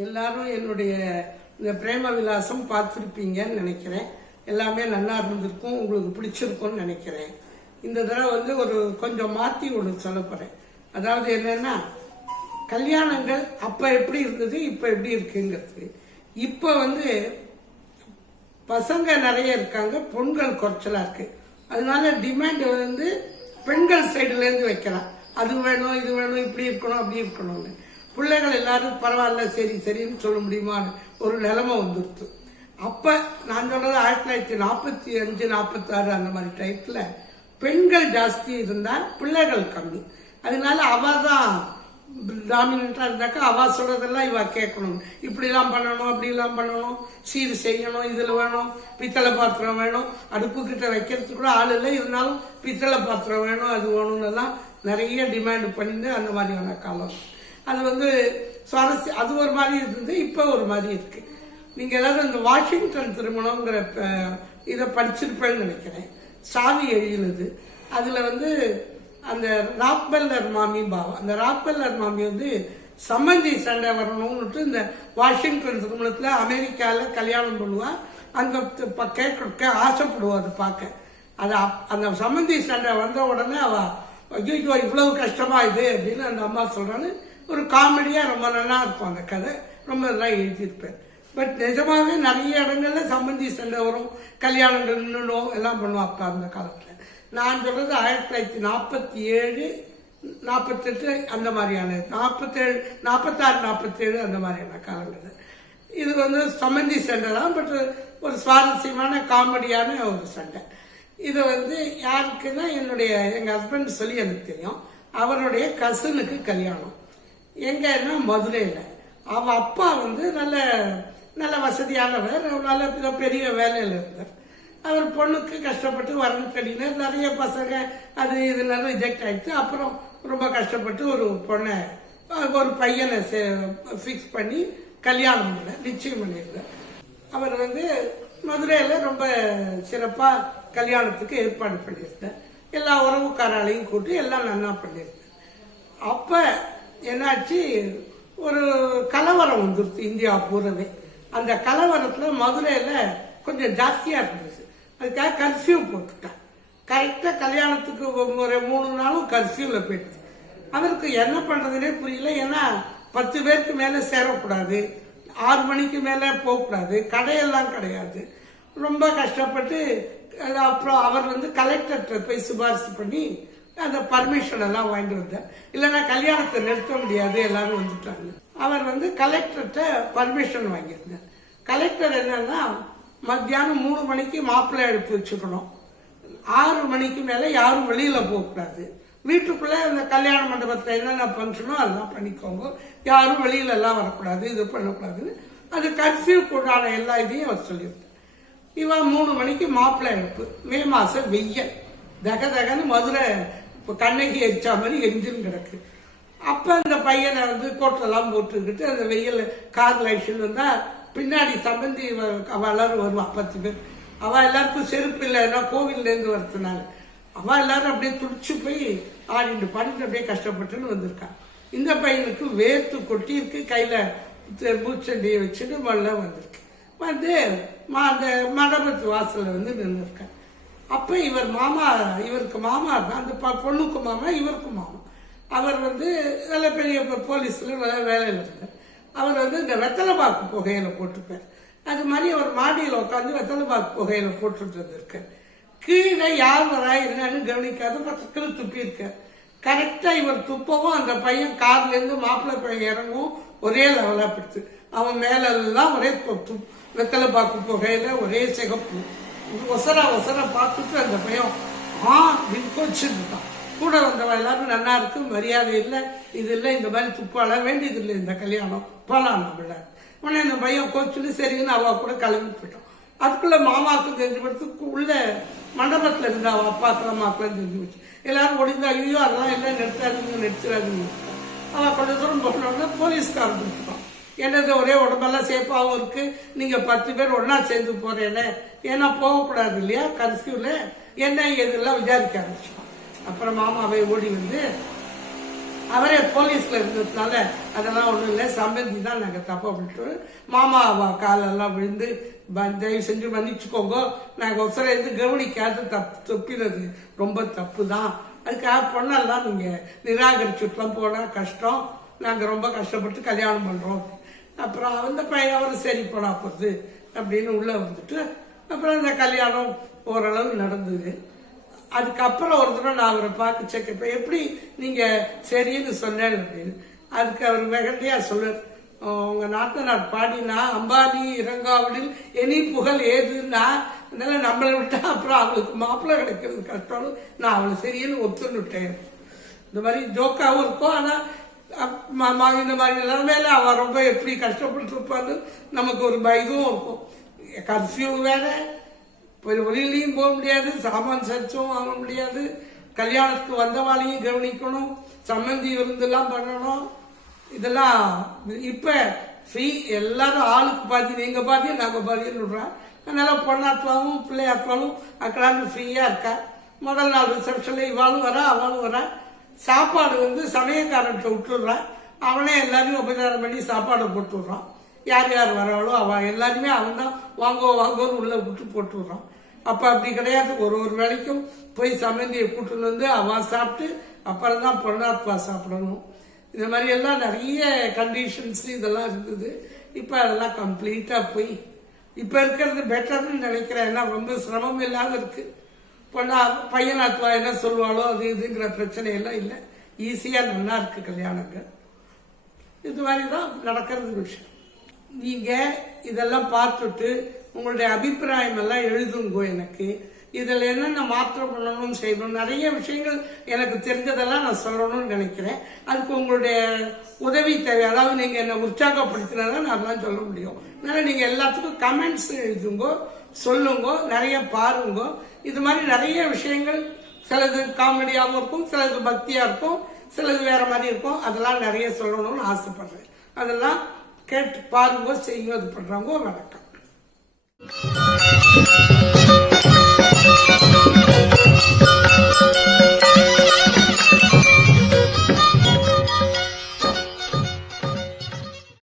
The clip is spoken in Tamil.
எல்லாரும் என்னுடைய இந்த பிரேம விலாசம் பார்த்துருப்பீங்கன்னு நினைக்கிறேன். எல்லாமே நல்லா இருந்திருக்கும், உங்களுக்கு பிடிச்சிருக்கும்னு நினைக்கிறேன். இந்த தடவை ஒரு கொஞ்சம் மாற்றி ஒன்று சொல்ல போகிறேன். அதாவது என்னன்னா, கல்யாணங்கள் அப்போ எப்படி இருந்தது, இப்போ எப்படி இருக்குங்கிறது. இப்போ பசங்க நிறைய இருக்காங்க, பெண்கள் குறைச்சலா இருக்கு. அதனால டிமாண்ட் பெண்கள் சைடுலேருந்து வைக்கலாம். அது வேணும், இது வேணும், இப்படி இருக்கணும், அப்படி இருக்கணும்னு. பிள்ளைகள் எல்லாரும் பரவாயில்ல, சரி சரின்னு சொல்ல முடியுமான்னு ஒரு நிலைமை வந்துடுது. அப்ப நான் சொல்றது 1945 46 அந்த மாதிரி டைத்துல பெண்கள் ஜாஸ்தி இருந்தா பிள்ளைகள் கம்மி. அதனால அவ தான் டாமினண்டா இருந்தாக்கா அவ சொல்றதெல்லாம் இவ கேட்கணும். இப்படி எல்லாம் பண்ணணும், அப்படி எல்லாம் பண்ணணும், சீர் செய்யணும், இதுல வேணும், பித்தளை பாத்திரம் வேணும், அடுப்பு கிட்ட வைக்கிறதுக்கு கூட ஆள் இல்லை, இருந்தாலும் பித்தளை பாத்திரம் வேணும், அது வேணும்னு எல்லாம் நிறைய டிமாண்ட் பண்ணிட்டு அந்த மாதிரியான காலம். அது சுவாரஸ்யம். அது ஒரு மாதிரி இருந்தது, இப்ப ஒரு மாதிரி இருக்கு. நீங்க எல்லாரும் இந்த வாஷிங்டன் திருமணம்ங்கிற இதை படிச்சிருப்பேன்னு நினைக்கிறேன். சாவி எழுதினது. அதுல அந்த ராக்பெல்லர் மாமி பாவம், அந்த ராக்பெல்லர் மாமி சம்மந்தி சண்டை வரணும்னுட்டு இந்த வாஷிங்டன் திருமணத்துல அமெரிக்கால கல்யாணம் பண்ணுவா. அங்க கேட்க ஆசைப்படுவா. அதை பார்க்க அது அந்த சம்மந்தி சண்டை வந்த உடனே அவ ஐயோ இவ்வளவு கஷ்டமா இது அப்படின்னு அந்த அம்மா சொல்றான்னு ஒரு காமெடியா ரொம்ப நல்லா இருக்கும். அந்த கதை ரொம்ப நல்லா எழுதியிருப்பேன். பட் நிஜமாவே நிறைய இடங்கள்ல சம்பந்தி சண்டை வரும், கல்யாணங்கள் நின்றுடும், எல்லாம் பண்ணுவோம் அப்ப அந்த காலத்துல. நான் சொல்றது 1947 48 அந்த மாதிரியான 47 46 47 அந்த மாதிரியான காலங்கள். இது சம்பந்தி சண்டை தான், பட் ஒரு சுவாரஸ்யமான காமெடியான ஒரு சண்டை. இது யாருக்குன்னா எங்க ஹஸ்பண்ட் சொல்லி எனக்கு தெரியும். அவருடைய கசினுக்கு கல்யாணம். எங்கன்னா மதுரையில். அவ அப்பா நல்ல நல்ல வசதியானவர், நல்ல பெரிய வேலையில் இருந்தார். அவர் பொண்ணுக்கு கஷ்டப்பட்டு வரணும் கட்டினார். நிறைய பசங்க அது இதெல்லாம் ரிஜெக்ட் ஆயிடுச்சு. அப்புறம் ரொம்ப கஷ்டப்பட்டு ஒரு பொண்ணை ஒரு பையனை ஃபிக்ஸ் பண்ணி கல்யாணம் பண்ண நிச்சயம் பண்ணியிருந்தார். அவர் மதுரையில் ரொம்ப சிறப்பா கல்யாணத்துக்கு ஏற்பாடு பண்ணியிருந்தார். எல்லா உறவுக்காராலையும் கூட்டி எல்லாம் நல்லா பண்ணியிருந்தார். அப்ப என்னாச்சு, ஒரு கலவரம் வந்துருச்சு இந்தியா பூரவே. அந்த கலவரத்துல மதுரையில கொஞ்சம் ஜாஸ்தியா இருந்துச்சு. அதுக்காக கர்ஃபியூ போட்டுட்டான். கரெக்டா கல்யாணத்துக்கு ஒரு 3 நாளும் கர்ஃபியூல போயிடுச்சு. அவருக்கு என்ன பண்றதுன்னே புரியல. ஏன்னா 10 பேருக்கு மேல சேரக்கூடாது, 6 மணிக்கு மேல போகக்கூடாது, கடையெல்லாம் கிடையாது. ரொம்ப கஷ்டப்பட்டு அப்புறம் அவர் கலெக்டர்கிட்ட போய் சிபாரிசு பண்ணி அந்த பர்மிஷன் எல்லாம் வாங்கிட்டு வந்தார். இல்லைன்னா கல்யாணத்தை நிறுத்த முடியாது, எல்லாரும் வந்துட்டாங்க. அவர் கலெக்டர்கிட்ட பர்மிஷன் வாங்கியிருந்தார். கலெக்டர் என்னன்னா, மத்தியானம் 3 மணிக்கு மாப்பிள்ளை எடுத்து வச்சுக்கணும், 6 மணிக்கு மேல யாரும் வெளியில போகக்கூடாது, வீட்டுக்குள்ள அந்த கல்யாண மண்டபத்துல என்னென்ன ஃபங்க்ஷனோ அதெல்லாம் பண்ணிக்கோங்க, யாரும் வெளியில எல்லாம் வரக்கூடாது, இது பண்ணக்கூடாதுன்னு அது கர்ஃபியூ கூடான எல்லா இதையும் அவர் சொல்லியிருந்தார். இவன் 3 மணிக்கு மாப்பிள்ளை எடுப்பு. மே மாசம் வெய்யல், தக தகன்னு மதுரை கண்ணகி எரிச்சா மாதிரி எரிஞ்சுன்னு கிடக்கு. அப்ப அந்த பையனை கோட்டெல்லாம் போட்டுக்கிட்டு அந்த வெயில் கார் லைஷன் வந்தா பின்னாடி சம்பந்தி அவ எல்லாரும் வருவா 10 பேர். அவ எல்லாருக்கும் செருப்பு இல்லைன்னா கோவில்ல இருந்து வரதுனால அவ எல்லாரும் அப்படியே துடிச்சு போய் ஆடிட்டு பண்ணிட்டு அப்படியே கஷ்டப்பட்டுன்னு வந்திருக்கான். இந்த பையனுக்கு வேர்த்து கொட்டி இருக்கு, கையில பூச்சண்டியை வச்சுட்டு மல்ல வந்திருக்கு. அந்த மண்டபத்து வாசல்ல நின்று இருக்கான். அப்ப இவருக்கு மாமா தான், அந்த பொண்ணுக்கு மாமா, இவருக்கு மாமா. அவர் நல்ல பெரிய போலீஸ்ல நல்ல வேலையில இருந்தார். அவர் இந்த வெத்தலைபாக்கு புகையில போட்டுப்பார். அது மாதிரி அவர் மாடியில் உட்காந்து வெத்தலைபாக்கு புகையில போட்டுட்டு இருந்திருக்கார். கீழே யார் வரா என்னன்னு கவனிக்காத பக்கத்துல துப்பி இருக்கார். கரெக்டா இவர் துப்பவும் அந்த பையன் கார்ல இருந்து மாப்பிள்ளை பையன் இறங்கவும் ஒரே லெவலா பிடிச்சு. அவன் மேலெல்லாம் ஒரே வெத்தலைபாக்கு புகையில ஒரே சிகப்பு. ஒசர பார்த்துட்டு அந்த பையன் விற்கோச்சுட்டான். கூட வந்தவ எல்லாரும் நல்லா இருக்கு, மரியாதை இல்லை, இது இல்லை, இந்த மாதிரி துப்பால வேண்டியது இல்லை, இந்த கல்யாணம் போலாம் நம்மள. உடனே இந்த பையன் கோச்சுன்னு சரின்னு அவ கூட கிளம்பி போயிட்டோம். அதுக்குள்ள மாமாவுக்கு தெரிஞ்சு படுத்து உள்ள மண்டபத்துல இருந்தா அவ அப்பாக்கு அம்மாக்குலாம் தெரிஞ்சு போச்சு. எல்லாரும் ஒடிந்தா ஐயோ அதெல்லாம் இல்லை, நிறுத்தாதுங்க நடிச்சிடாதுங்க. அவ கொஞ்சம் தூரம் போனோடனே போலீஸ்காரன் பிடிச்சிட்டான். என்னது ஒரே உடம்பெல்லாம் சேஃபாகவும் இருக்கு, நீங்க 10 பேர் ஒன்னா சேர்ந்து போறேன்னு, ஏன்னா போகக்கூடாது இல்லையா கர்ஃபியூல, என்ன இதெல்லாம் விசாரிக்க ஆரம்பிச்சோம். அப்புறம் மாமாவை ஓடி வந்து அவரே போலீஸ்ல இருந்ததுனால அதெல்லாம் ஒண்ணும் இல்லை, சம்பந்தி தான் நாங்க தப்பா விட்டு மாமா காலெல்லாம் விழுந்து தயவு செஞ்சு மன்னிச்சுக்கோங்க, நாங்க ஒசரம் இருந்து கவனிக்காது தப்பினது ரொம்ப தப்பு தான், அதுக்காக பொண்ணெல்லாம் நீங்க நிராகரிச்சுட்டுலாம் போனா கஷ்டம், நாங்க ரொம்ப கஷ்டப்பட்டு கல்யாணம் பண்றோம். அப்புறம் அந்த பையன் அவரு சரி போனா போகுது அப்படின்னு உள்ள வந்துட்டு அப்புறம் இந்த கல்யாணம் ஓரளவு நடந்தது. அதுக்கப்புறம் ஒரு தடவை நான் அவரை பார்க்க செக் எப்படி நீங்க சரின்னு சொன்னேன் அப்படின்னு. அதுக்கு அவர் வெகண்டியா சொல்லுவார், உங்க நாட்டனார் பாடினா அம்பானி இறங்காவலில் இனி புகழ் ஏதுன்னா, அதனால நம்மளை விட்டா அப்புறம் அவளுக்கு மாப்பிள்ளை கிடைக்கிறது கஷ்டம்னு நான் அவளை சரின்னு ஒத்துன்னுட்டேன். இந்த மாதிரி ஜோக்காவும் இருக்கும், ஆனா இந்த மாதிரி நிலைமையில அவ ரொம்ப எப்படி கஷ்டப்பட்டு இருப்பான்னு நமக்கு ஒரு இதுவும் இருக்கும். கர்ஃபியூ வேற, வெளியிலையும் போக முடியாது, சாமான் சர்ச்சும் வாங்க முடியாது, கல்யாணத்துக்கு வந்தவாளையும் கவனிக்கணும், சம்மந்தி விருந்தெல்லாம் பண்ணணும், இதெல்லாம் இப்ப ஃப்ரீ, எல்லாரும் ஆளுக்கு பாதி, நீங்க பாதி நாங்க பாதின்னு விடுறோம். அதனால பொண்ணாத்துவாவும் பிள்ளையாத்துவாலும் அக்கடான்னு ஃப்ரீயா இருக்கா. முதல் நாள் ரிசப்ஷன்ல இவாளும் வரா அவளும் வரா. சாப்பாடு வந்து சமயக்காரன்ட்ட விட்டுடுறான், அவனே எல்லாரையும் உபச்சாரம் பண்ணி சாப்பாடு போட்டு விடுறான். யார் யார் வராளோ அவ எல்லாருமே அவன் தான் வாங்கோன்னு உள்ள விட்டு போட்டு விடுறான். அப்ப அப்படி கிடையாது, ஒரு வேளைக்கும் போய் சம்மந்தியை கூட்டுன்னு வந்து அவ சாப்பிட்டு அப்புறம் தான் பொண்ணாத்வா சாப்பிடணும். இந்த மாதிரி எல்லாம் நிறைய கண்டிஷன்ஸ் இதெல்லாம் இருந்தது. இப்ப அதெல்லாம் கம்ப்ளீட்டா போய் இப்ப இருக்கிறது பெட்டர்னு நினைக்கிறேன். ஏன்னா ரொம்ப சிரமம் இல்லாத இருக்கு. பொண்ணா பையனாத்வா என்ன சொல்லுவாளோ அது இதுங்கிற பிரச்சனை எல்லாம் இல்லை, ஈஸியா நல்லா இருக்கு கல்யாணங்கள். இது மாதிரிதான் நடக்கிறது விஷயம். நீங்க இதெல்லாம் பார்த்துட்டு உங்களுடைய அபிப்பிராயம் எல்லாம் எழுதுங்கோ. எனக்கு இதுல என்னென்ன மாற்றம் பண்ணணும்னு செய்யணும், நிறைய விஷயங்கள் எனக்கு தெரிஞ்சதெல்லாம் நான் சொல்லணும்னு நினைக்கிறேன். அதுக்கு உங்களுடைய உதவி தேவை. அதாவது நீங்க என்ன உற்சாகப்படுத்தினாதான் நான் அதெல்லாம் சொல்ல முடியும். அதனால நீங்க எல்லாத்துக்கும் கமெண்ட்ஸ் எழுதுங்கோ, சொல்லுங்க, நிறைய பாருங்க. இது மாதிரி நிறைய விஷயங்கள், சிலது காமெடியாகவும் இருக்கும், சிலது பக்தியா இருக்கும், சிலது வேற மாதிரி இருக்கும். அதெல்லாம் நிறைய சொல்லணும்னு ஆசைப்படுறேன். அதெல்லாம் கேட்டு பாருங்க, செய்யுங்க, இது பண்றாங்க. வணக்கம்.